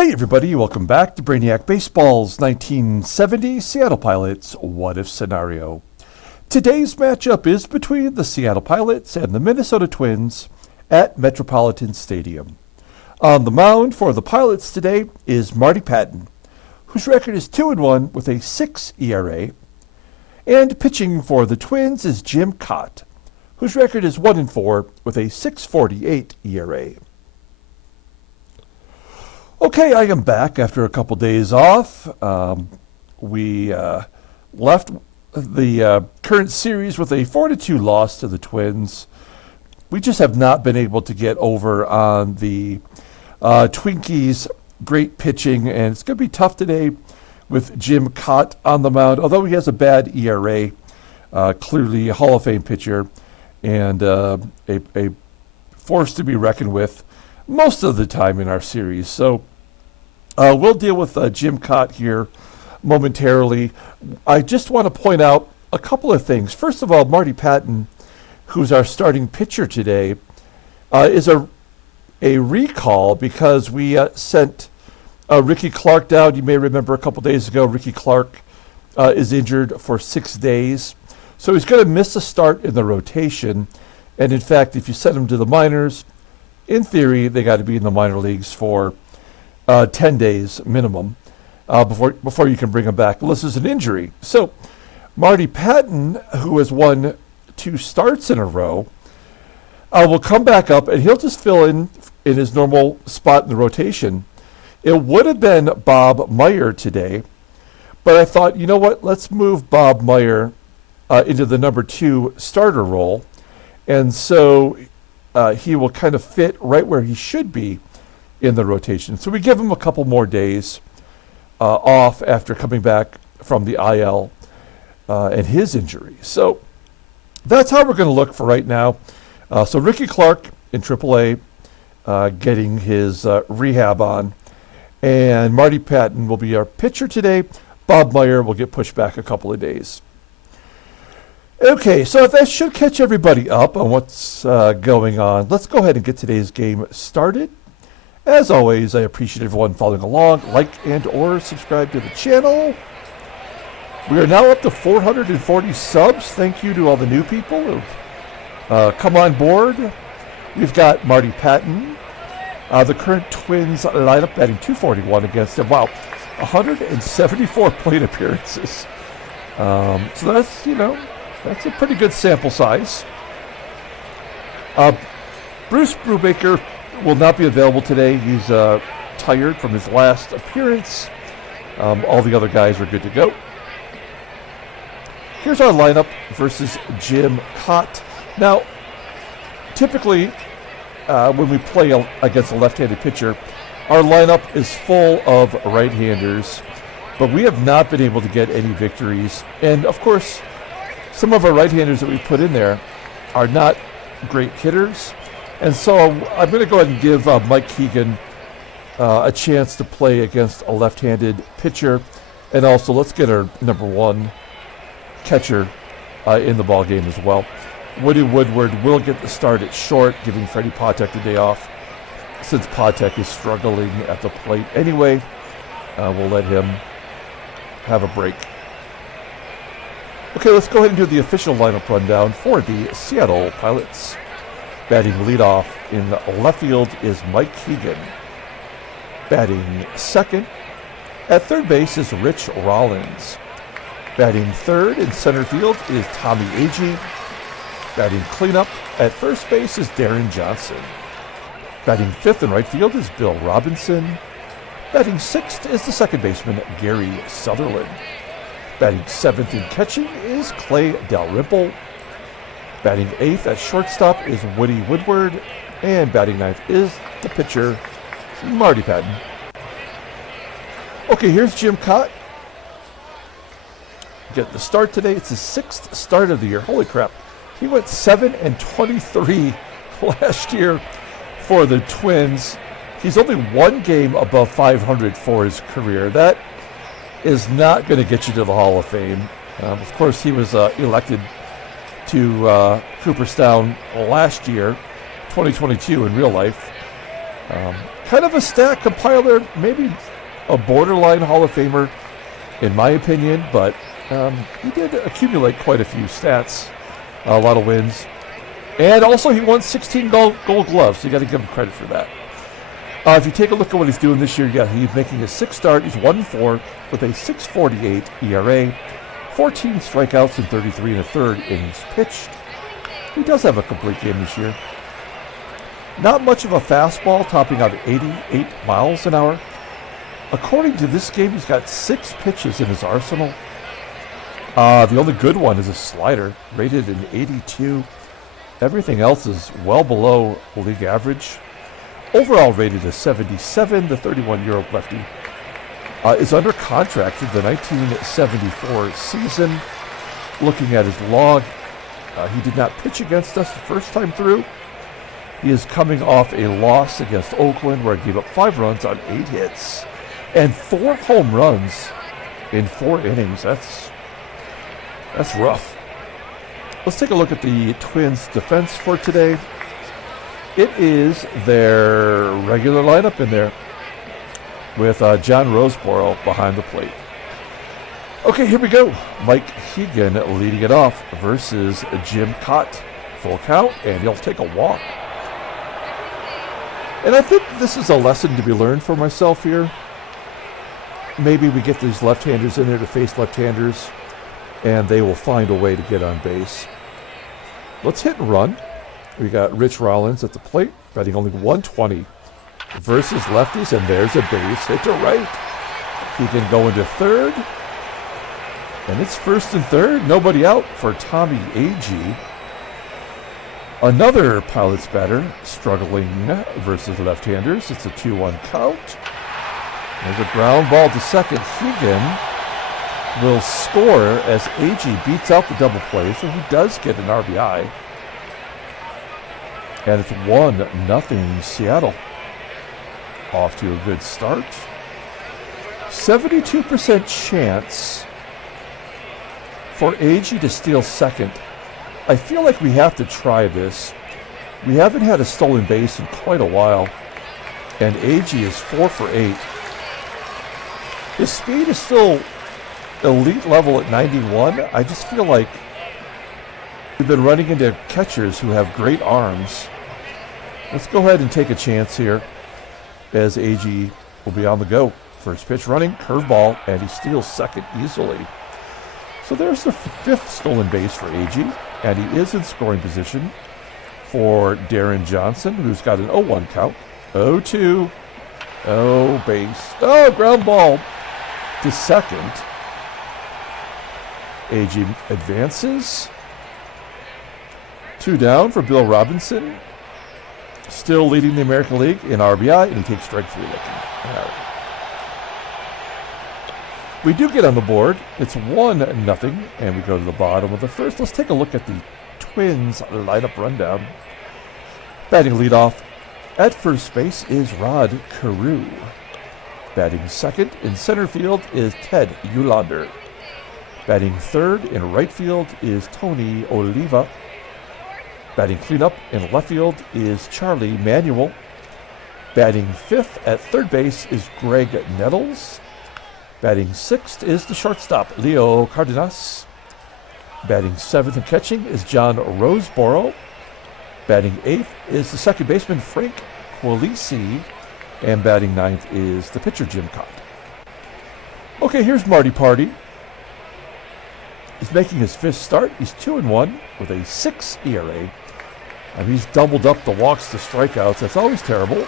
Hey everybody, welcome back to Brainiac Baseball's 1970 Seattle Pilots What If Scenario. Today's matchup is between the Seattle Pilots and the Minnesota Twins at Metropolitan Stadium. On the mound for the Pilots today is Marty Pattin, whose record is 2-1 with a 6 ERA, and pitching for the Twins is Jim Kaat, whose record is 1-4 with a 6.48 ERA. Okay, I am back after a couple days off. We left the current series with a 4-2 loss to the Twins. We just have not been able to get over on the Twinkies' great pitching, and it's going to be tough today with Jim Kaat on the mound. Although he has a bad ERA, clearly a Hall of Fame pitcher, and a force to be reckoned with most of the time in our series. So we'll deal with Jim Kaat here momentarily. I just want to point out a couple of things. First of all, Marty Pattin, who's our starting pitcher today, is a recall because we sent Ricky Clark down. You may remember a couple days ago, Ricky Clark is injured for 6 days. So he's going to miss a start in the rotation. And in fact, if you send him to the minors, in theory, they got to be in the minor leagues for 10 days minimum before you can bring him back, unless there's an injury. So Marty Pattin, who has won 2 starts in a row, will come back up, and he'll just fill in his normal spot in the rotation. It would have been Bob Meyer today, but I thought, you know what, let's move Bob Meyer into the number 2 starter role, and so he will kind of fit right where he should be in the rotation. So we give him a couple more days off after coming back from the IL and his injury. So that's how we're going to look for right now. So Ricky Clark in AAA getting his rehab on, and Marty Pattin will be our pitcher today. Bob Meyer will get pushed back a couple of days. Okay, so that should catch everybody up on what's going on. Let's go ahead and get today's game started. As always, I appreciate everyone following along. Like and or subscribe to the channel. We are now up to 440 subs. Thank you to all the new people who've come on board. We've got Marty Pattin, the current Twins lineup, batting .241 against him. Wow, 174 plate appearances. So that's, that's a pretty good sample size. Bruce Brubaker will not be available today. He's tired from his last appearance. All the other guys are good to go. Here's our lineup versus Jim Kaat. Now, typically, when we play against a left-handed pitcher, our lineup is full of right-handers, but we have not been able to get any victories. And, of course, some of our right-handers that we put in there are not great hitters. And so I'm going to go ahead and give Mike HEGAN a chance to play against a left-handed pitcher. And also, let's get our number 1 catcher in the ball game as well. Woodward will get the start at short, giving Freddie Patek the day off. Since Patek is struggling at the plate anyway, we'll let him have a break. Okay, let's go ahead and do the official lineup rundown for the Seattle Pilots. Batting leadoff in left field is Mike HEGAN. Batting second at third base is Rich Rollins. Batting third in center field is Tommie AGEE. Batting cleanup at first base is Deron Johnson. Batting fifth in right field is Bill Robinson. Batting sixth is the second baseman Gary Sutherland. Batting seventh in catching is Clay Dalrymple. Batting eighth at shortstop is Woody Woodward, and batting ninth is the pitcher, Marty Pattin. Okay, here's Jim Kaat. Get the start today. It's his 6th start of the year. Holy crap. He went 7-23 last year for the Twins. He's only 1 game above 500 for his career. That is not going to get you to the Hall of Fame. Of course, he was elected to Cooperstown last year, 2022 in real life. Kind of a stat compiler, maybe a borderline Hall of Famer, in my opinion, but he did accumulate quite a few stats, a lot of wins. And also he won 16 gold gloves, so you got to give him credit for that. If you take a look at what he's doing this year, yeah, he's making his sixth start. He's 1-4 with a 6.48 ERA, 14 strikeouts and 33 and a third innings pitched. He does have a complete game this year. Not much of a fastball, topping out at 88 miles an hour. According to this game, he's got 6 pitches in his arsenal. The only good one is a slider, rated an 82. Everything else is well below league average. Overall rated a 77. The 31-year-old lefty is under contract for the 1974 season. Looking at his log, he did not pitch against us the first time through. He is coming off a loss against Oakland where he gave up 5 runs on 8 hits and 4 home runs in 4 innings. That's rough. Let's take a look at the Twins' defense for today. It is their regular lineup in there with John Roseboro behind the plate. Okay, here we go. Mike HEGAN leading it off versus Jim Kaat. Full count, and he'll take a walk. And I think this is a lesson to be learned for myself here. Maybe we get these left-handers in there to face left-handers, and they will find a way to get on base. Let's hit and run. We got Rich Rollins at the plate, batting only 120 versus lefties, and there's a base hit to right. He can go into third, and it's first and third. Nobody out for Tommie AGEE. Another Pilots batter struggling versus left-handers. It's a 2-1 count. There's a ground ball to second. HEGAN will score as AGEE beats out the double play, so he does get an RBI. And it's 1-0 Seattle. Off to a good start. 72% chance for AGEE to steal second. I feel like we have to try this. We haven't had a stolen base in quite a while, and AGEE is 4 for 8. His speed is still elite level at 91. I just feel like we've been running into catchers who have great arms. Let's go ahead and take a chance here as AGEE will be on the go. First pitch running, curveball, and he steals second easily. So there's the 5th stolen base for AGEE, and he is in scoring position for Deron Johnson, who's got an 0-1 count. 0-2. Oh, base. Oh, ground ball to second. AGEE advances. 2 down for Bill Robinson. Still leading the American League in RBI, and he takes strike 3 looking. All right. We do get on the board. It's 1-0, and we go to the bottom of the first. Let's take a look at the Twins lineup rundown. Batting leadoff at first base is Rod Carew. Batting second in center field is Ted Uhlaender. Batting third in right field is Tony Oliva. Batting cleanup in left field is Charlie Manuel. Batting fifth at third base is Graig Nettles. Batting sixth is the shortstop, Leo Cardenas. Batting seventh and catching is John Roseboro. Batting eighth is the second baseman, Frank QUILICI. And batting ninth is the pitcher, Jim Kaat. Okay, here's Marty Party. He's making his 5th start. He's 2-1 with a 6 ERA. And he's doubled up the walks to strikeouts. That's always terrible.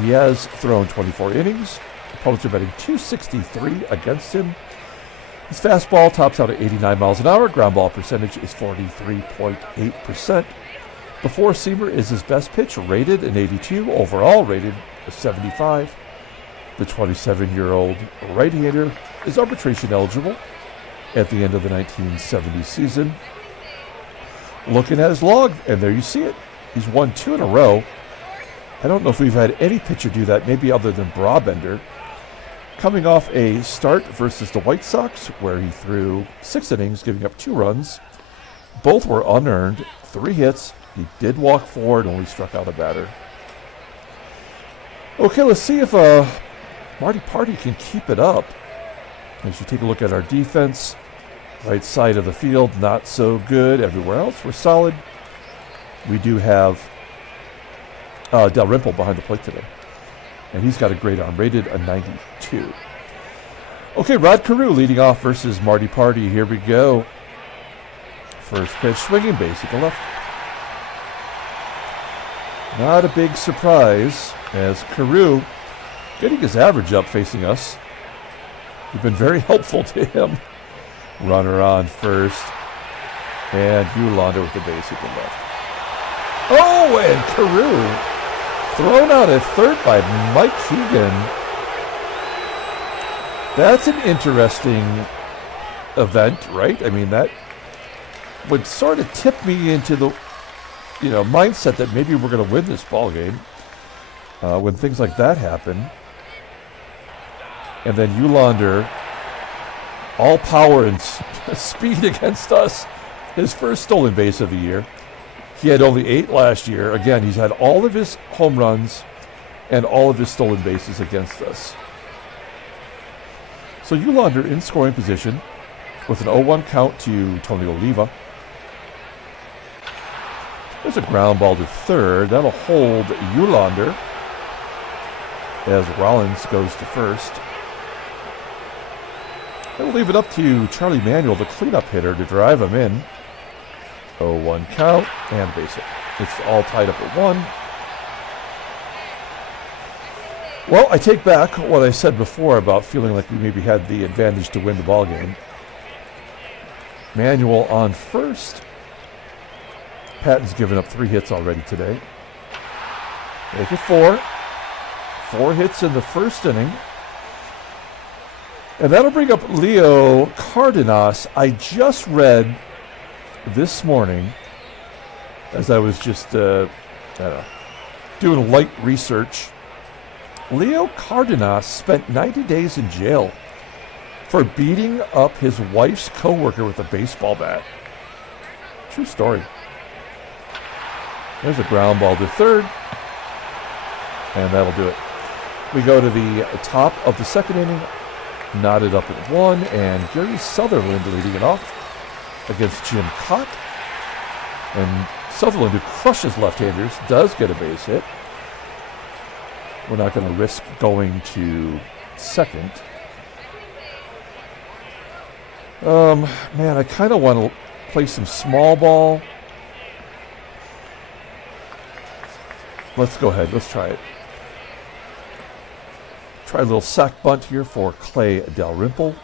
He has thrown 24 innings. Opponents are batting .263 against him. His fastball tops out at 89 miles an hour. Ground ball percentage is 43.8%. The four-seamer is his best pitch, rated an 82. Overall rated a 75. The 27-year-old right-hander is arbitration eligible at the end of the 1970 season. Looking at his log, and there you see it. He's won 2 in a row. I don't know if we've had any pitcher do that, maybe other than Brabender. Coming off a start versus the White Sox, where he threw 6 innings, giving up 2 runs. Both were unearned, 3 hits. He did walk forward, only struck out a batter. Okay, let's see if Marty Party can keep it up. As you take a look at our defense, right side of the field, not so good. Everywhere else, we're solid. We do have Dalrymple behind the plate today. And he's got a great arm, rated a 92. Okay, Rod Carew leading off versus Marty Party. Here we go. First pitch, swinging base at the left. Not a big surprise as Carew getting his average up facing us. We've been very helpful to him. Runner on first. And UHLAENDER with the base at the left. Oh, and Carew thrown out at third by Mike HEGAN. That's an interesting event, right? I mean, that would sort of tip me into the mindset that maybe we're going to win this ball game when things like that happen. And then UHLAENDER, all power and speed against us. His first stolen base of the year. He had only 8 last year. Again, he's had all of his home runs and all of his stolen bases against us. So UHLAENDER in scoring position with an 0-1 count to Tony Oliva. There's a ground ball to third. That'll hold UHLAENDER as Rollins goes to first. That'll leave it up to Charlie Manuel, the cleanup hitter, to drive him in. 0-1 count and base hit. It's all tied up at 1. Well, I take back what I said before about feeling like we maybe had the advantage to win the ball game. Manuel on first. Pattin's given up 3 hits already today. Make it 4. 4 hits in the first inning. And that'll bring up Leo Cardenas. I just read this morning, as I was just doing light research, Leo Cardenas spent 90 days in jail for beating up his wife's coworker with a baseball bat. True story. There's a ground ball to third, and that'll do it. We go to the top of the second inning, knotted up at 1, and Gary Sutherland leading it off against Jim Kaat. And Sutherland, who crushes left-handers, does get a base hit. We're not going to risk going to second. Man, I kind of want to play some small ball. Let's go ahead. Let's try it. Try a little sack bunt here for Clay Dalrymple.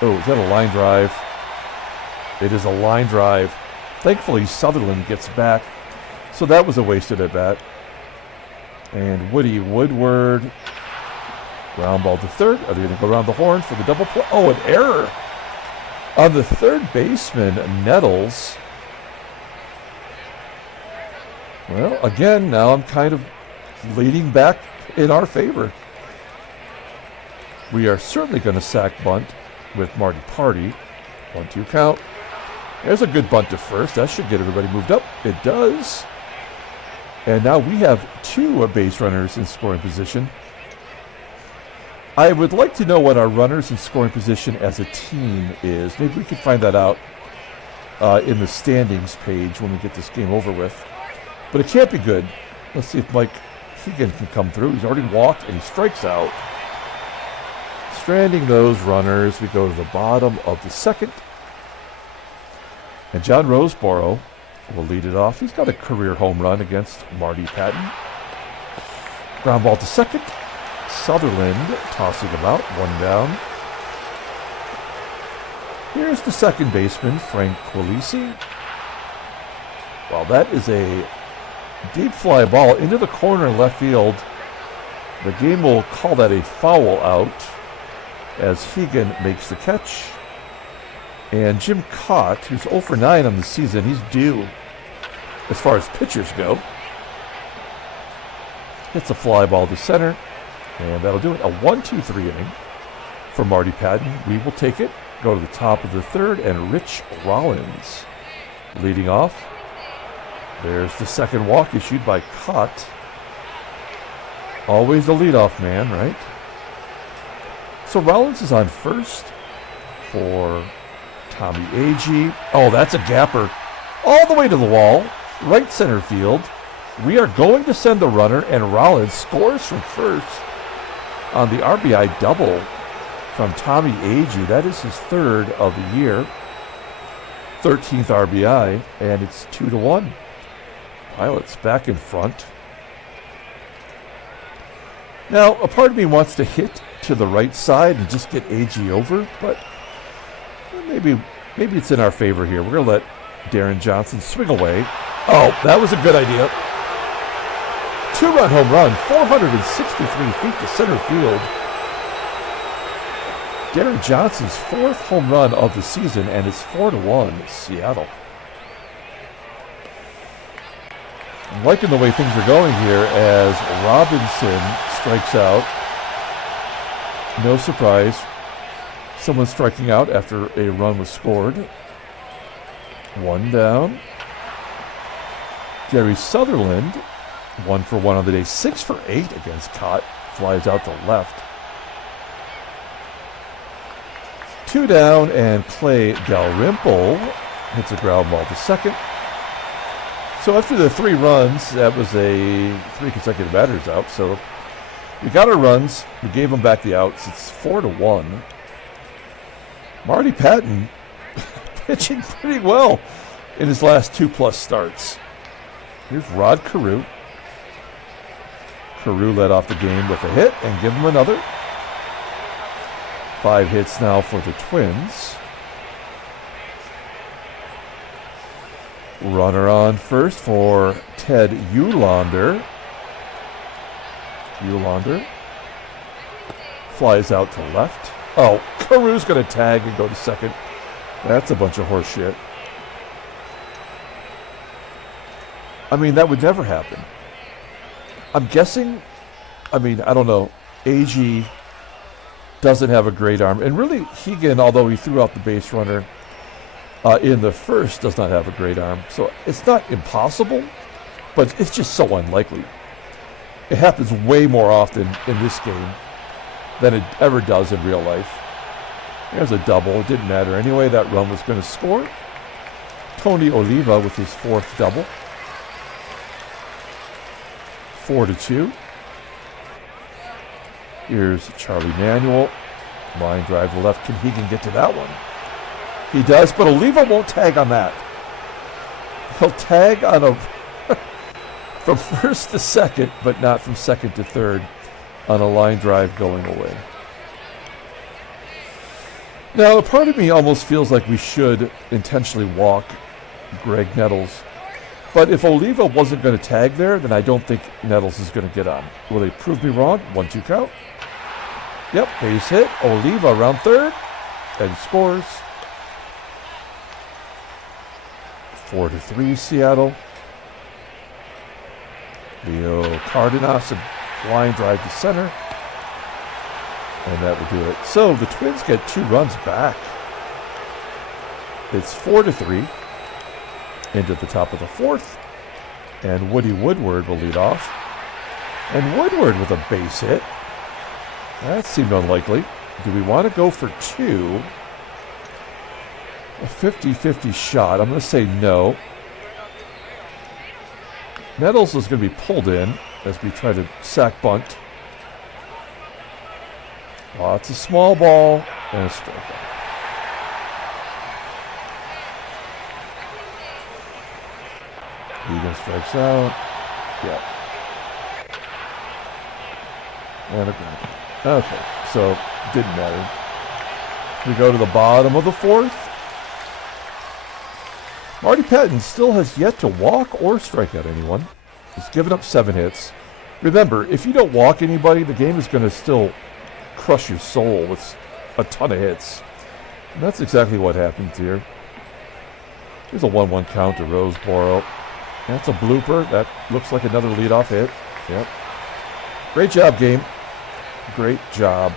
Oh, is that a line drive? It is a line drive. Thankfully, Sutherland gets back. So that was a wasted at bat. And Woody Woodward. Ground ball to third. Are they going to go around the horn for the double play? Oh, an error on the third baseman, Nettles. Well, again, now I'm kind of leading back in our favor. We are certainly going to sack bunt with Marty Party. 1-2 count. There's a good bunt to first. That should get everybody moved up. It does. And now we have 2 base runners in scoring position. I would like to know what our runners in scoring position as a team is. Maybe we could find that out in the standings page when we get this game over with. But it can't be good. Let's see if Mike HEGAN can come through. He's already walked and he strikes out. Stranding those runners. We go to the bottom of the second. And John Roseboro will lead it off. He's got a career home run against Marty Pattin. Ground ball to second. Sutherland tossing him out. 1 down. Here's the second baseman, Frank QUILICI. Well, that is a deep fly ball into the corner left field. The game will call that a foul out as HEGAN makes the catch. And Jim Kaat, who's 0 for 9 on the season, he's due as far as pitchers go. Hits a fly ball to center, and that'll do it. A 1-2-3 inning for Marty Pattin. We will take it, go to the top of the third, and Rich Rollins leading off. There's the second walk issued by Kaat. Always the leadoff man, right? So Rollins is on first for Tommie AGEE. Oh, that's a gapper. All the way to the wall. Right center field. We are going to send the runner, and Rollins scores from first on the RBI double from Tommie AGEE. That is his third of the year. 13th RBI, and it's 2-1. Pilots back in front. Now, a part of me wants to hit to the right side and just get AGEE over, but maybe it's in our favor here. We're going to let Deron Johnson swing away. Oh, that was a good idea. 2-run home run, 463 feet to center field. Deron Johnson's fourth home run of the season, and it's 4-1 Seattle. I'm liking the way things are going here as Robinson strikes out. No surprise. Someone striking out after a run was scored. One down. Gary Sutherland, 1 for 1 on the day, 6 for 8 against Kaat. Flies out to left. 2 down, and Clay Dalrymple hits a ground ball to second. So after the 3 runs, that was a 3 consecutive batters out. So we got our runs. We gave them back the outs. It's 4-1. Marty Pattin pitching pretty well in his last 2+ starts. Here's Rod Carew. Carew led off the game with a hit and give him another. 5 hits now for the Twins. Runner on first for Ted Uhlaender. Uhlaender flies out to left. Oh, Carew's going to tag and go to second. That's a bunch of horse shit. I mean, that would never happen. I'm guessing, I don't know, AGEE doesn't have a great arm. And really, HEGAN, although he threw out the base runner in the first, does not have a great arm. So it's not impossible, but it's just so unlikely. It happens way more often in this game than it ever does in real life. There's a double. It didn't matter anyway. That run was going to score. Tony Oliva with his 4th double. 4-2. Here's Charlie Manuel. Line drive to left. Can HEGAN get to that one? He does, but Oliva won't tag on that. He'll tag on a from first to second, but not from second to third on a line drive going away. Now, a part of me almost feels like we should intentionally walk Graig Nettles. But if Oliva wasn't going to tag there, then I don't think Nettles is going to get on. Will they prove me wrong? 1-2 count. Yep, base hit. Oliva around third and scores. 4-3 Seattle. Leo Cardenas, a line drive to center. And that will do it. So the Twins get 2 runs back. It's 4-3 into the top of the 4th. And Woody Woodward will lead off. And Woodward with a base hit. That seemed unlikely. Do we want to go for 2? A 50-50 shot. I'm going to say no. Nettles is going to be pulled in as we try to sack bunt. It's a small ball and a strikeout. HEGAN strikes out. Yeah. And a ground. Okay, so didn't matter. We go to the bottom of the 4th. Marty Pattin still has yet to walk or strike out anyone. He's given up 7 hits. Remember, if you don't walk anybody, the game is going to still crush your soul with a ton of hits. And that's exactly what happened here. Here's a 1-1 count to Roseboro. That's a blooper. That looks like another leadoff hit. Yep. Great job, game. Great job.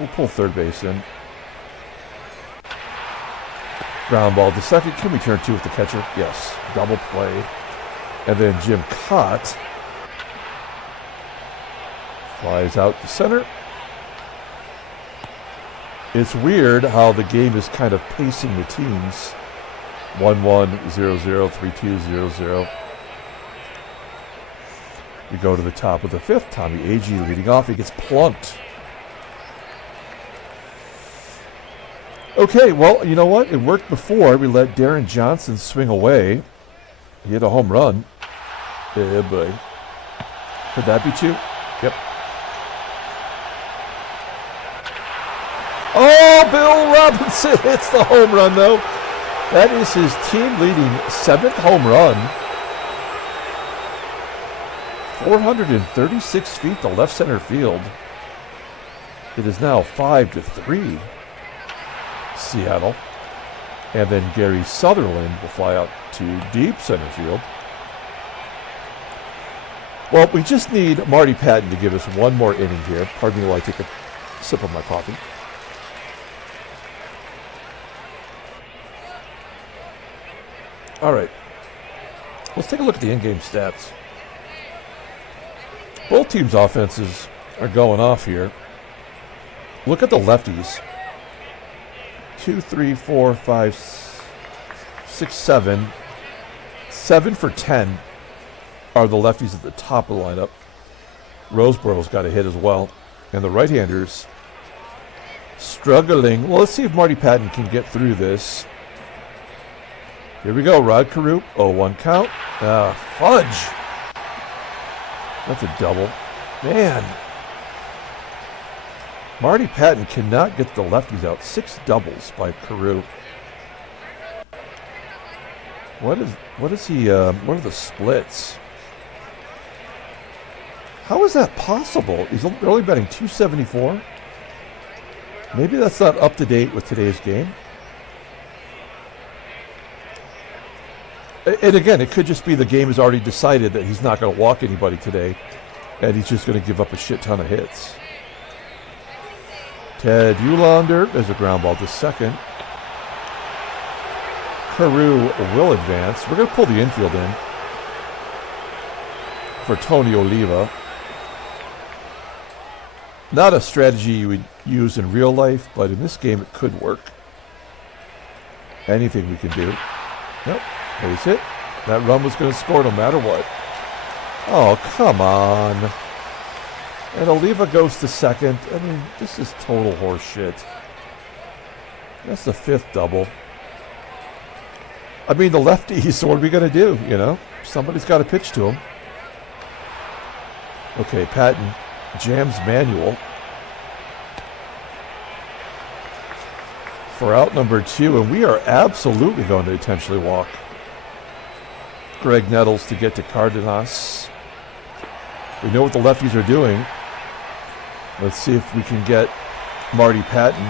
We'll pull third base in. Ground ball to second. Can we turn 2 with the catcher? Yes. Double play. And then Jim Kaat Flies out to center. It's weird how the game is kind of pacing the teams. 1-1, 0-0, 3-2, 0-0. We go to the top of the fifth. Tommie AGEE leading off. He gets plunked. Okay, well, you know what? It worked before. We let Deron Johnson swing away. He hit a home run. Yeah, boy. Could that be two? Yep. Oh, Bill Robinson hits the home run, though. That is his team-leading 7th home run. 436 feet to left center field. It is now 5-3, Seattle. And then Gary Sutherland will fly out to deep center field. Well, we just need Marty Pattin to give us one more inning here. Pardon me while I take a sip of my coffee. All right. Let's take a look at the in-game stats. Both teams' offenses are going off here. Look at the lefties. 2, 3, 4, 5, 6, 7. 7 for 10 are the lefties at the top of the lineup. Roseboro's got a hit as well. And the right-handers struggling. Well, let's see if Marty Pattin can get through this. Here we go. Rod Carew. 0-1 count. Fudge. That's a double. Man. Marty Pattin cannot get the lefties out. 6 doubles by Carew. What is he, what are the splits? How is that possible? He's only betting 274? Maybe that's not up to date with today's game. And again, it could just be the game has already decided that he's not going to walk anybody today, and he's just going to give up a shit ton of hits. Ted UHLAENDER, there's a ground ball to second. Carew will advance. We're going to pull the infield in for Tony Oliva. Not a strategy you would use in real life, but in this game it could work. Anything we can do. Yep. Base hit. That run was going to score no matter what. Oh, come on. And Oliva goes to second. I mean, this is total horse shit. That's the 5th double. I mean, the lefties, so what are we going to do, you know? Somebody's got to pitch to him. Okay, Pattin jams Manuel. For out number 2, and we are absolutely going to intentionally walk. Graig Nettles to get to Cardenas. We know what the lefties are doing. Let's see if we can get Marty Pattin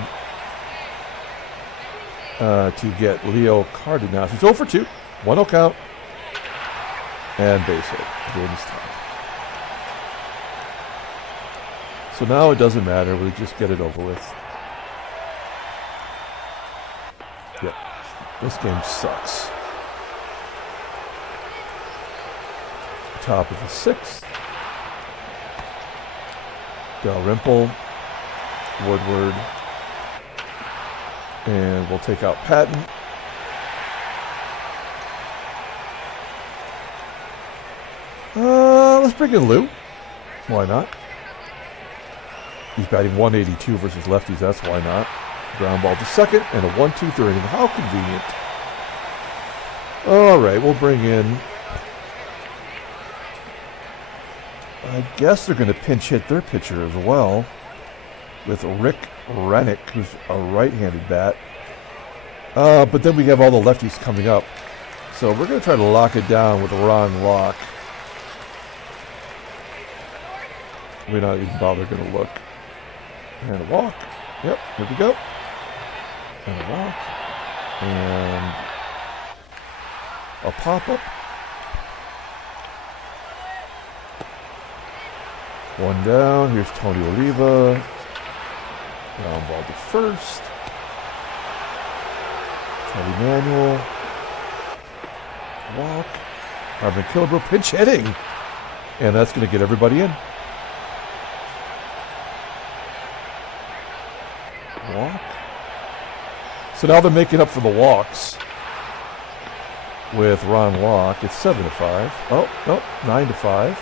to get Leo Cardenas. He's 0 for 2. 1-0 count. And base hit. The game is tied. So now it doesn't matter. We just get it over with. Yep. This game sucks. Top of the 6th. Dalrymple. Woodward. And we'll take out Pattin. Let's bring in Lou. Why not? He's batting 182 versus lefties. That's why not. Ground ball to second and a 1-2 third inning. How convenient. All right, we'll bring in. I guess they're going to pinch hit their pitcher as well with Rick Rennick, who's a right-handed bat. But then we have all the lefties coming up. So we're going to try to lock it down with Ron Locke. We're not even bothered going to look. And a walk. Yep, here we go. And a walk. And a pop-up. One down. Here's Tony Oliva. Ground ball to first. Charlie Manuel. Walk. Harvin Killebrew pinch hitting. And that's going to get everybody in. walk. So now they're making up for the walks with Ron Locke. It's 7-5. Oh, no, 9-5.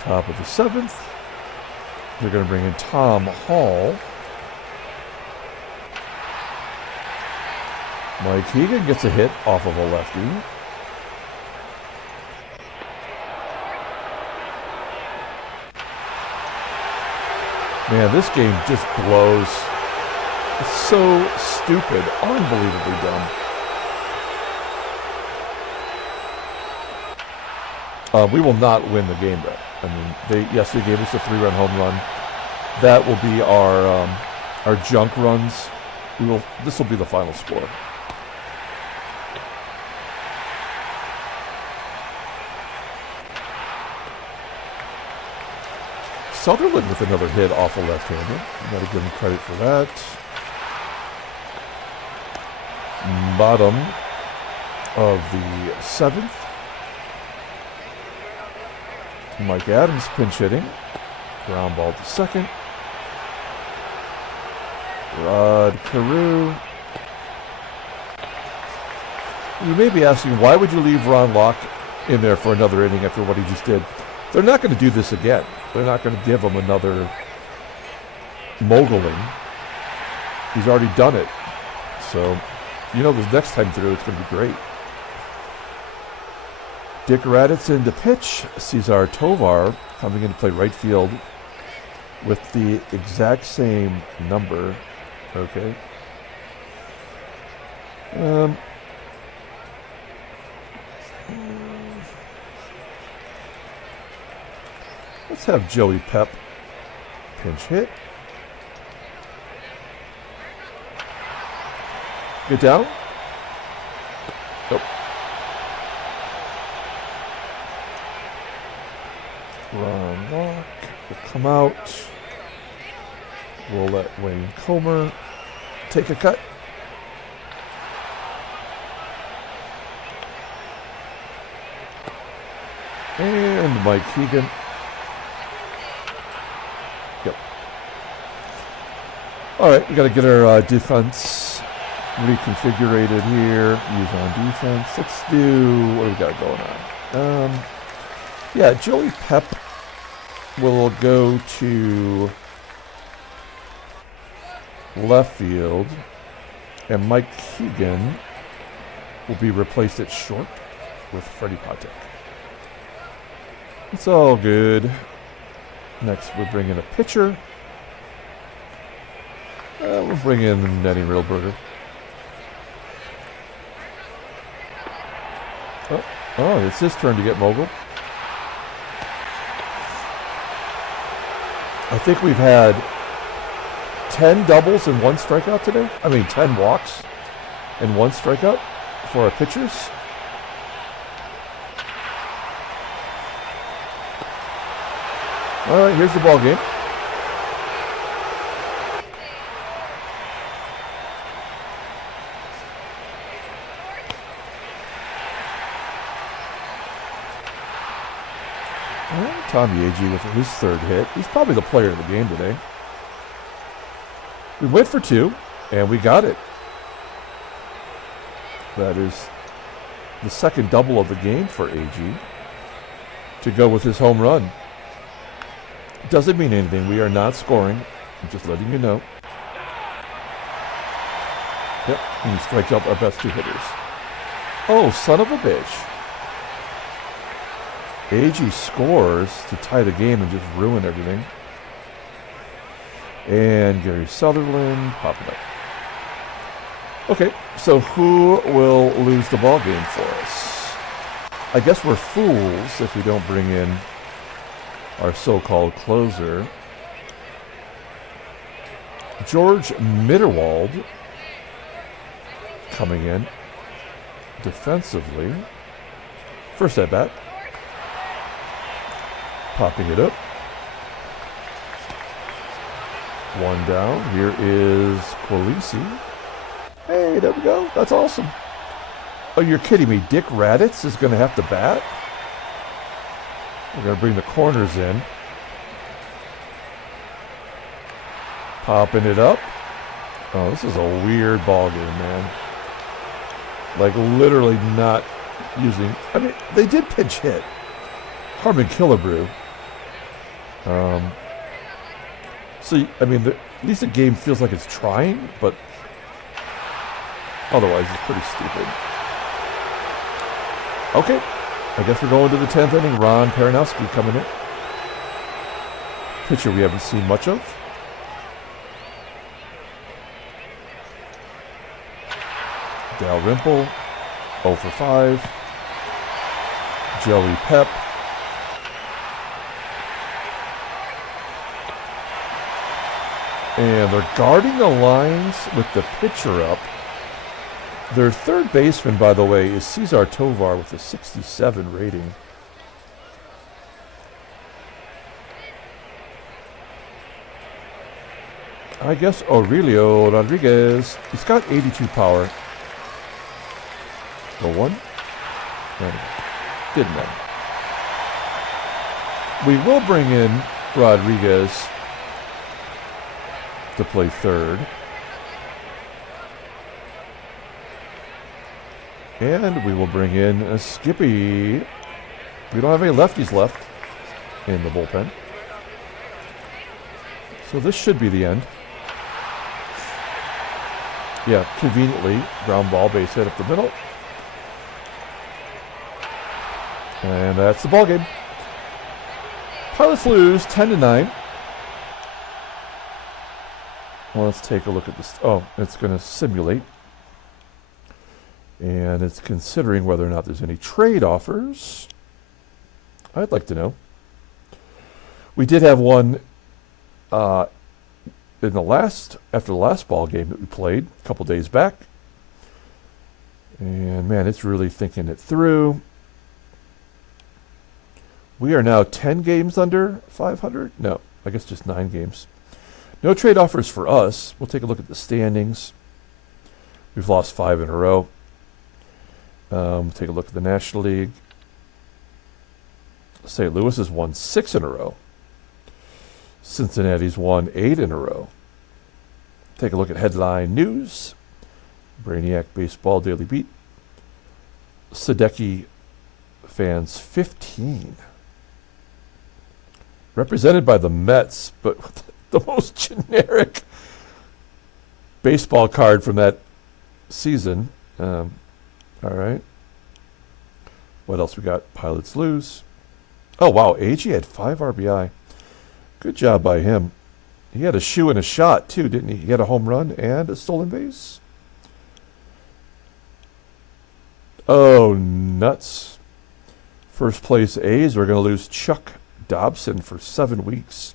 Top of the 7th. They're going to bring in Tom Hall. Mike HEGAN gets a hit off of a lefty. Man, this game just blows. It's so stupid. Unbelievably dumb. We will not win the game, though. I mean, they gave us a 3-run home run. That will be our junk runs. This will be the final score. Sutherland with another hit off a left-hander. Got to give him credit for that. Bottom of the 7th. Mike Adams pinch hitting. Ground ball to second. Rod Carew. You may be asking, why would you leave Ron Locke in there for another inning after what he just did? They're not going to do this again. They're not going to give him another moguling. He's already done it. So, you know, the next time through, it's going to be great. Dick Raditz in to pitch. Cesar Tovar coming in to play right field with the exact same number. Okay. Let's have Joey Pep pinch hit. Get down. Nope. Ron Locke will come out. We'll let Wayne Comer take a cut. And Mike HEGAN. Yep. All right, we got to get our defense reconfigurated here. Use on defense. Let's do, what do we got going on? Yeah, Joey Pep will go to left field, and Mike HEGAN will be replaced at short with Freddie Pattin. It's all good. Next, we'll bring in a pitcher. We'll bring in Nettie Reelberger. Oh, it's his turn to get mogul. I think we've had 10 doubles and 1 strikeout today. I mean, 10 walks and 1 strikeout for our pitchers. All right, here's the ball game. Tommie AGEE with his 3rd hit. He's probably the player of the game today. We went for 2, and we got it. That is the 2nd double of the game for AGEE to go with his home run. Doesn't mean anything. We are not scoring. I'm just letting you know. Yep, and he strikes out our best 2 hitters. Oh, son of a bitch. AGEE scores to tie the game and just ruin everything. And Gary Sutherland popping up. Okay, so who will lose the ball game for us? I guess we're fools if we don't bring in our so-called closer. George Mitterwald coming in defensively. First at bat. Popping it up. 1 down. Here is QUILICI. Hey, there we go. That's awesome. Oh, you're kidding me. Dick Raditz is going to have to bat? We're going to bring the corners in. Popping it up. Oh, this is a weird ball game, man. Like, literally not using... I mean, they did pinch hit. Harmon Killebrew. So, I mean, at least the game feels like it's trying, but otherwise it's pretty stupid. Okay. I guess we're going to the 10th inning. Ron Paranowski coming in. Pitcher we haven't seen much of. Dalrymple, 0 for 5. Joey Pep. And they're guarding the lines with the pitcher up. Their third baseman, by the way, is Cesar Tovar with a 67 rating. I guess Aurelio Rodriguez. He's got 82 power. The one? No, didn't know. We will bring in Rodriguez to play third. And we will bring in a Skippy. We don't have any lefties left in the bullpen. So this should be the end. Yeah, conveniently, ground ball, base hit up the middle. And that's the ball game. Pilots lose 10-9. Well, let's take a look at this. Oh, it's going to simulate. And it's considering whether or not there's any trade offers. I'd like to know. We did have one after the last ball game that we played a couple days back. And man, it's really thinking it through. We are now 10 games under 500. No, I guess just 9 games. No trade offers for us. We'll take a look at the standings. We've lost 5 in a row. Take a look at the National League. St. Louis has won 6 in a row. Cincinnati's won 8 in a row. Take a look at headline news. Brainiac Baseball Daily Beat. Sadecki fans 15. Represented by the Mets, but the most generic baseball card from that season. All right. What else we got? Pilots lose. Oh, wow. AGEE had 5 RBI. Good job by him. He had a shoe and a shot, too, didn't he? He had a home run and a stolen base. Oh, nuts. First place A's, we're going to lose Chuck Dobson for 7 weeks.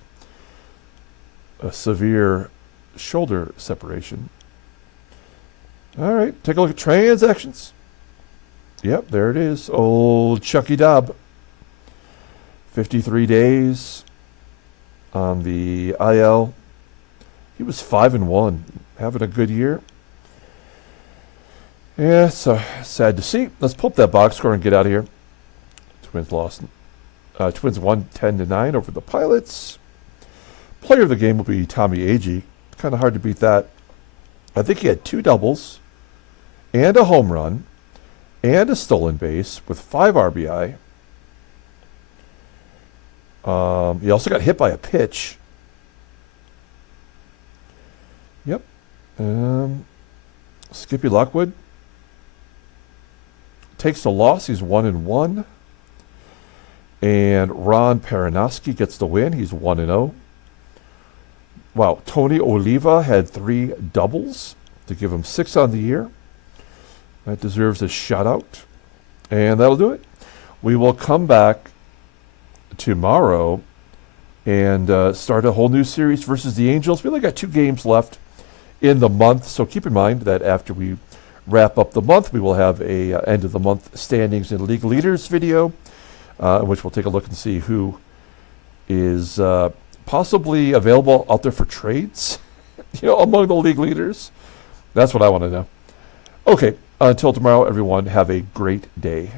A severe shoulder separation. All right, take a look at transactions. Yep, there it is. Old Chucky Dobb. 53 days on the IL. He was 5-1, having a good year. Yeah, so sad to see. Let's pull up that box score and get out of here. Twins lost. Twins won 10-9 over the Pilots. Player of the game will be Tommie AGEE. Kind of hard to beat that. I think he had 2 doubles and a home run and a stolen base with 5 RBI. He also got hit by a pitch. Yep. Skippy Lockwood takes the loss. He's 1-1. And Ron Paranowski gets the win. He's 1-0. Wow. Tony Oliva had 3 doubles to give him 6 on the year. That deserves a shout out. And that'll do it. We will come back tomorrow and start a whole new series versus the Angels. We only got 2 games left in the month, so keep in mind that after we wrap up the month, we will have a end of the month standings and league leaders video, in which we'll take a look and see who is possibly available out there for trades, among the league leaders. That's what I want to know. Okay, until tomorrow, everyone, have a great day.